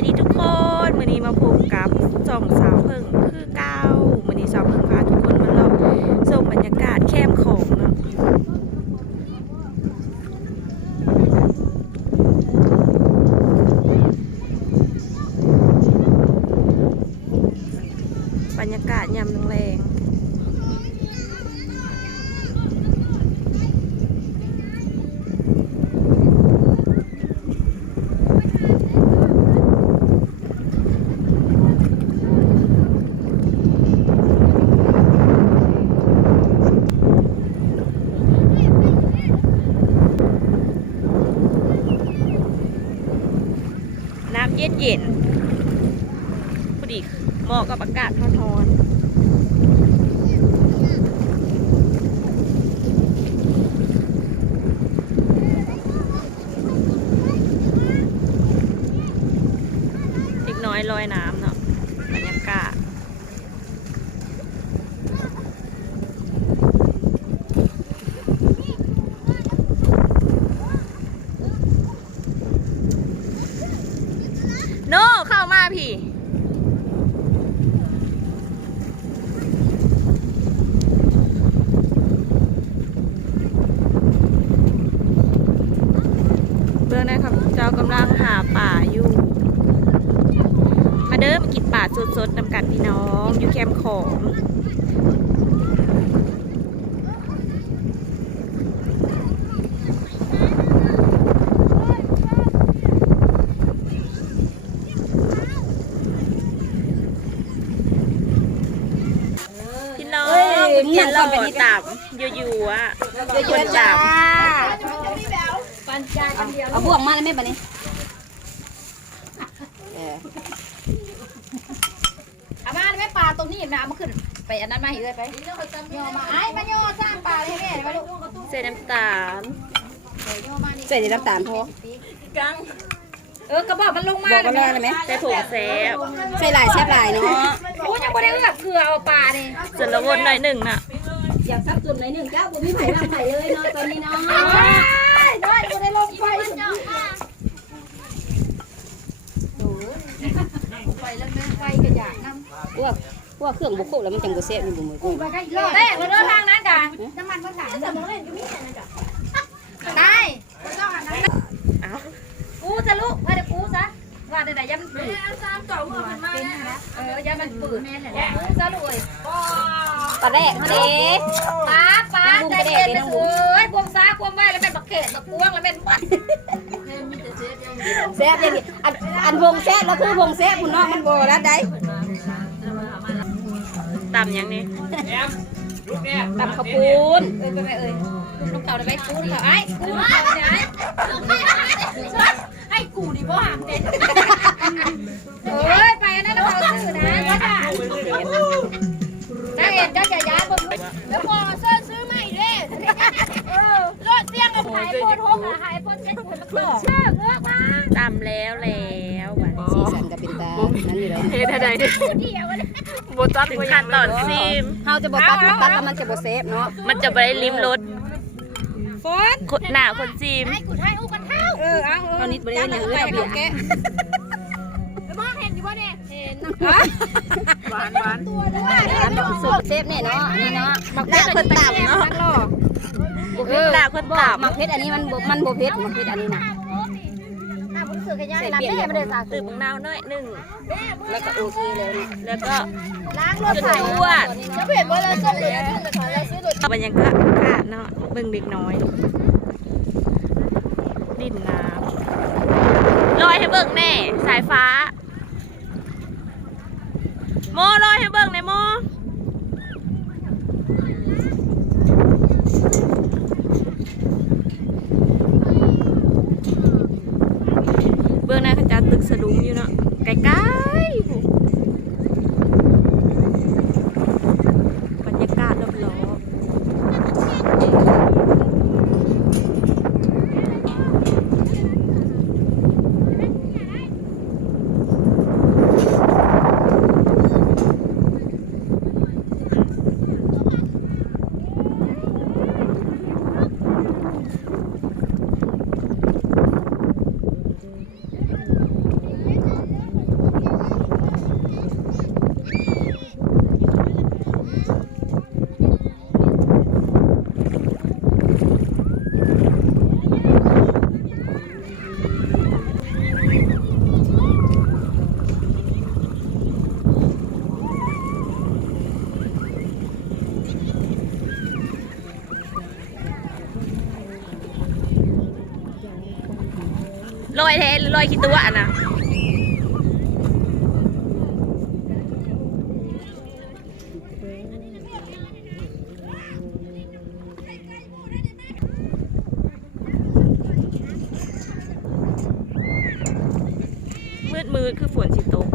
ายดีทุกคนวันนี้มาพบกับสองสาวเพิ่งคือเก้าวันนี้สาวเพิ่งพาทุกคนมาลองชมบรรยากาศแคมป์ของเนาะบรรยากาศยามนึงเลยำ เย็นเย็นๆพอดีเหมาะกับอากาศท้อนๆเล็กน้อยลอยน้ำเนาะบรรยากาศ โน่เข้ามา พี่เบื้องหนั้นครับเจ้ากำลังหาป่าอยู่ มาเด้อมากินป่าสดๆนำกันพี่น้องอยู่แคมป์ของ พี่น้อง เย็นหล่อต่ำอยู่ๆอะคนต่ำเอาบ่วงมาแล้วแม่บัดนี้เออเอามาแม่ปลาตรงนี้เห็นไหมเอามาขึ้น ไปอันนั้นมาเห็นเลยไปย่อมาไอ้มาย่อสร้างปลาให้แม่มาลูกเส้นน้ำตาลย่อมานี่ใส่ในน้ำตาลพอ เออกระบอกมันลงมาบอกกันแล้วได้ไหมใส่ผงแซ่บใส่หลายแซ่บหลายเนาะโอ้ยังไม่ได้เลือกเกลือเอาปลานี่ส่วนละวนหน่อยหนึ่งน่ะอยากซับจุดไหนหนึ่งเจ้าบ่มีไผวางไผเลยเนาะตอนนี้เนาะได้ไม่ได้ลงไฟสุดไฟแล้วแม่ไฟกระยากน้ำพวกพวกเครื่องบ่ครบแล้วมันจังบ่แซ่บอยู่บ่มื้อกุ้งแม่มาเดินทางนั้นกันน้ำมันมันหลังจะมองเล่นก็มีอะไรกันได้เอ้า กูจะลุกไปเดี๋ยวกูซะว่าแต่ยันปืนสามต่อมือมันมาเออยันมันปืนแม่แหละกูซะเลยปลาแรกเฮาเด้ป้าป้าใจเย็นนะเอ้ยพวงซ้าพวงไว้แล้วเป็นบักเขตบักกวงแล้วเป็นบัดแซ่บอย่างนี้อันอันวงแซ่บแล้วคือวงแซ่บพุ่นเนาะมันบ่ละได้ต่ำยังนี่ตำข้าวปูนเอ้ยไปไปเอ้ยลูกเขาได้ไหมกูลูกเขาไอ้กูลูกเขาได้ไหมไอ้ หายโพนหกหายโพนเจ็ดโพนตะกอเชื่อเงือกมาต่ำแล้วแล้วบัดสีสันก็เป็นตานั่นอยู่แล้วเฮ็ดอะไรดิเดียวเลยบตัดถึงขั้นตอนซีมเฮาจะบ่ตัดตัดแล้วมันจะบ่เซฟเนาะมันจะไปลิ้มรสฝนคนหน้าคนซีมให้กูให้อุ้กันเท้าเออเอาตอนนี้บ่ได้อย่างอื่นเอาเบียร์มองเห็นอยู่บ่เนี่ยเห็นหวานหวานตัวด้วยอันดสุดเซฟแน่เนาะนนี้เนาะมักเพชรคนต่ำเนาะ บุกหน้าคนบ่ต่มักเพชรอันนี้มันบ่มันบ่เพชรมักเพชรอันนี้นะถ้าผมรู้สึกแค่ยังนั้นแม่ไม่ได้สาำตื่นบังนาวหน่อยหนึ่งแล้วก็โอเคแล้วเนี่ยแล้วก็ล้างรถจุดไถจวดจะเห็นว่าเราส่งเลยขึ้นแต่ขอเราซื้อรถบรรยากาศเนาะเบิ่งเด็กน้อย ดินน้ำลอยให้เบิ่งแน่สายฟ้า โมลอยให้เบิ่งในอยโมเบื้องหน้าเขาจะตึกสะดุ้งอยู่เนาะไกลๆพู้บ เรียบร้อย ลอยขี้ตัวอะนะมืดมืดคือฝนสิตก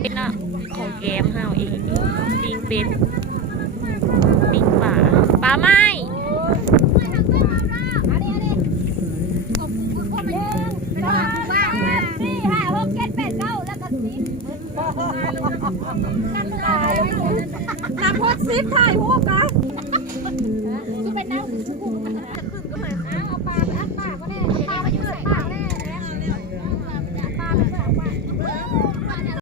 เป็นอะของแก้มเฮาเองปิงเป็ด พดซิปถ่ายรูปกันคือเป็นน้ำ